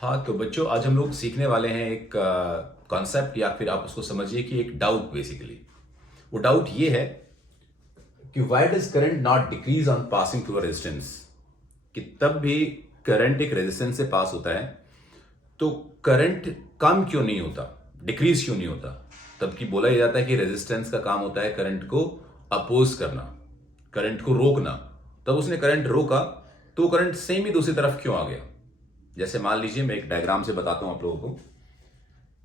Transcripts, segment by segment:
हाँ, तो बच्चों आज हम लोग सीखने वाले हैं एक कॉन्सेप्ट या फिर आप उसको समझिए कि एक डाउट बेसिकली। वो डाउट ये है कि why does current not decrease on passing through a resistance. कि तब भी करंट एक रेजिस्टेंस से पास होता है तो करंट कम क्यों नहीं होता, डिक्रीज क्यों नहीं होता। तब कि बोला जाता है कि रेजिस्टेंस का काम होता है करंट को अपोज करना, करंट को रोकना। तब उसने करंट रोका तो करंट सेम ही दूसरी तरफ क्यों आ गया। जैसे मान लीजिए मैं एक डायग्राम से बताता हूं आप लोगों को।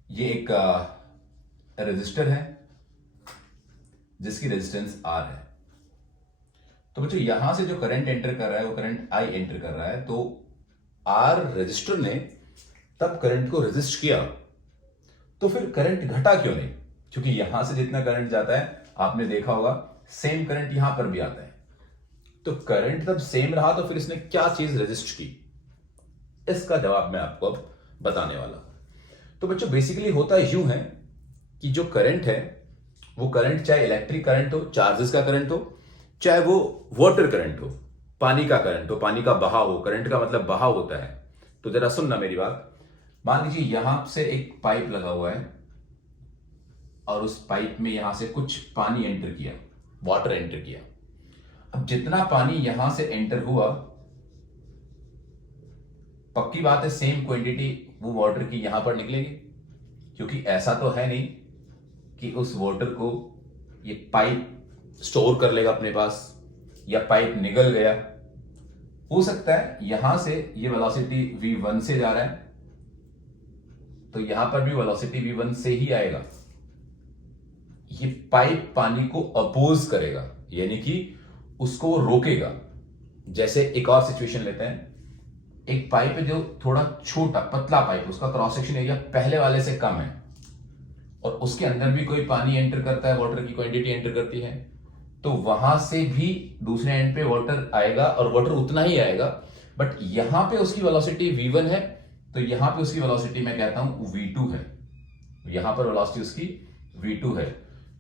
ये एक रेजिस्टर है जिसकी रेजिस्टेंस आर है। तो बच्चों यहां से जो करंट एंटर कर रहा है वो करंट आई एंटर कर रहा है। तो आर रेजिस्टर ने तब करंट को रेजिस्ट किया तो फिर करंट घटा क्यों नहीं, क्योंकि यहां से जितना करंट जाता है आपने देखा होगा सेम करंट यहां पर भी आता है। तो करंट तब सेम रहा तो फिर इसने क्या चीज रेजिस्ट की, इसका जवाब मैं आपको अब बताने वाला। तो बच्चों बेसिकली होता यूं है कि जो करंट है वो करंट चाहे इलेक्ट्रिक करंट हो, चार्जेस का करंट हो, चाहे वो वाटर करंट हो, पानी का करंट हो, पानी का बहाव हो। करंट का मतलब बहाव होता है। तो जरा सुनना मेरी बात। मान लीजिए यहां से एक पाइप लगा हुआ है और उस पाइप में यहां से कुछ पानी एंटर किया, वाटर एंटर किया। अब जितना पानी यहां से एंटर हुआ, पक्की बात है सेम क्वांटिटी वो वाटर की यहां पर निकलेगी, क्योंकि ऐसा तो है नहीं कि उस वाटर को ये पाइप स्टोर कर लेगा अपने पास या पाइप निगल गया। हो सकता है यहां से ये वेलोसिटी v1 से जा रहा है तो यहां पर भी वेलोसिटी v1 से ही आएगा। ये पाइप पानी को अपोज करेगा, यानी कि उसको वो रोकेगा। जैसे एक और सिचुएशन लेते हैं। एक पाइप है जो थोड़ा छोटा पतला पाइप, उसका क्रॉस सेक्शन एरिया पहले वाले से कम है और उसके अंदर भी कोई पानी एंटर करता है, वाटर की क्वांटिटी एंटर करती है, तो वहां से भी दूसरे एंड पे वाटर आएगा और वाटर उतना ही आएगा। बट यहां पे उसकी वेलोसिटी v1 है तो यहां पे उसकी वेलोसिटी मैं कहता हूं v2 है। यहां पर वेलोसिटी उसकी v2 है।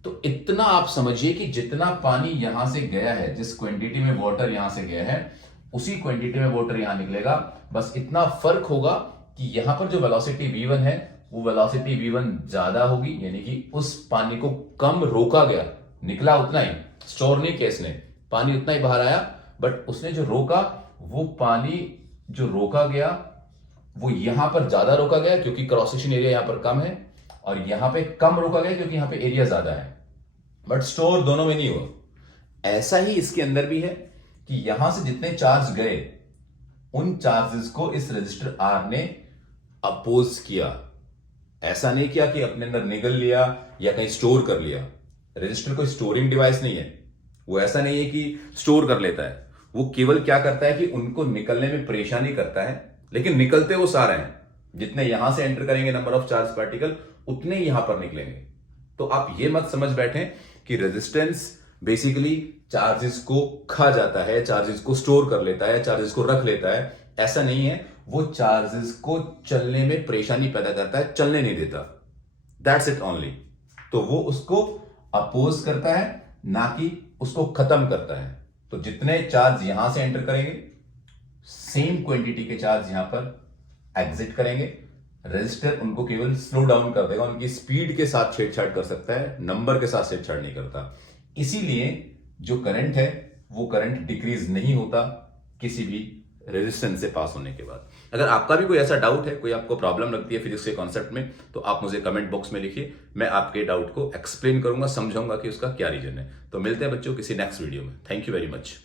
तो इतना आप समझिए कि जितना पानी यहां से गया है, जिस क्वांटिटी में वाटर यहां से गया है उसी क्वांटिटी में वाटर यहां निकलेगा। बस इतना फर्क होगा कि यहां पर जो वेलोसिटी v1 है वो वेलोसिटी v1 ज्यादा होगी, यानी कि उस पानी को कम रोका गया, निकला उतना ही, स्टोर नहीं किया इसने, पानी उतना ही बाहर आया। बट उसने जो रोका वो पानी जो रोका गया वो यहां पर ज्यादा रोका गया क्योंकि क्रॉस सेक्शन एरिया यहां पर कम है, और यहां पे कम रोका गया क्योंकि यहां पे एरिया ज्यादा है। बट स्टोर दोनों में नहीं हुआ। ऐसा ही इसके अंदर भी है कि यहां से जितने चार्ज गए उन चार्जेस को इस रजिस्टर आर ने अपोज किया। ऐसा नहीं किया कि अपने अंदर निगल लिया या कहीं स्टोर कर लिया। रजिस्टर कोई स्टोरिंग डिवाइस नहीं है। वो ऐसा नहीं है कि स्टोर कर लेता है। वो केवल क्या करता है कि उनको निकलने में परेशानी करता है, लेकिन निकलते वो सारे हैं। जितने यहां से एंटर करेंगे नंबर ऑफ चार्ज पार्टिकल उतने ही यहां पर निकलेंगे। तो आप ये मत समझ बैठे कि रेजिस्टेंस बेसिकली चार्जेस को खा जाता है, चार्जेस को स्टोर कर लेता है, चार्जेस को रख लेता है। ऐसा नहीं है। वो चार्जेस को चलने में परेशानी पैदा करता है, चलने नहीं देता। That's it only. तो वो उसको अपोज करता है, ना कि उसको खत्म करता है। तो जितने चार्ज यहां से एंटर करेंगे सेम क्वांटिटी के चार्ज यहां पर एग्जिट करेंगे। रजिस्टर उनको केवल स्लो डाउन कर देगा, उनकी स्पीड के साथ छेड़छाड़ कर सकता है, नंबर के साथ छेड़छाड़ नहीं करता। इसीलिए जो करंट है वो करंट डिक्रीज नहीं होता किसी भी रेजिस्टेंस से पास होने के बाद। अगर आपका भी कोई ऐसा डाउट है, कोई आपको प्रॉब्लम लगती है फिजिक्स के कॉन्सेप्ट में, तो आप मुझे कमेंट बॉक्स में लिखिए। मैं आपके डाउट को एक्सप्लेन करूंगा, समझाऊंगा कि उसका क्या रीजन है। तो मिलते हैं बच्चों किसी नेक्स्ट वीडियो में। Thank you very much.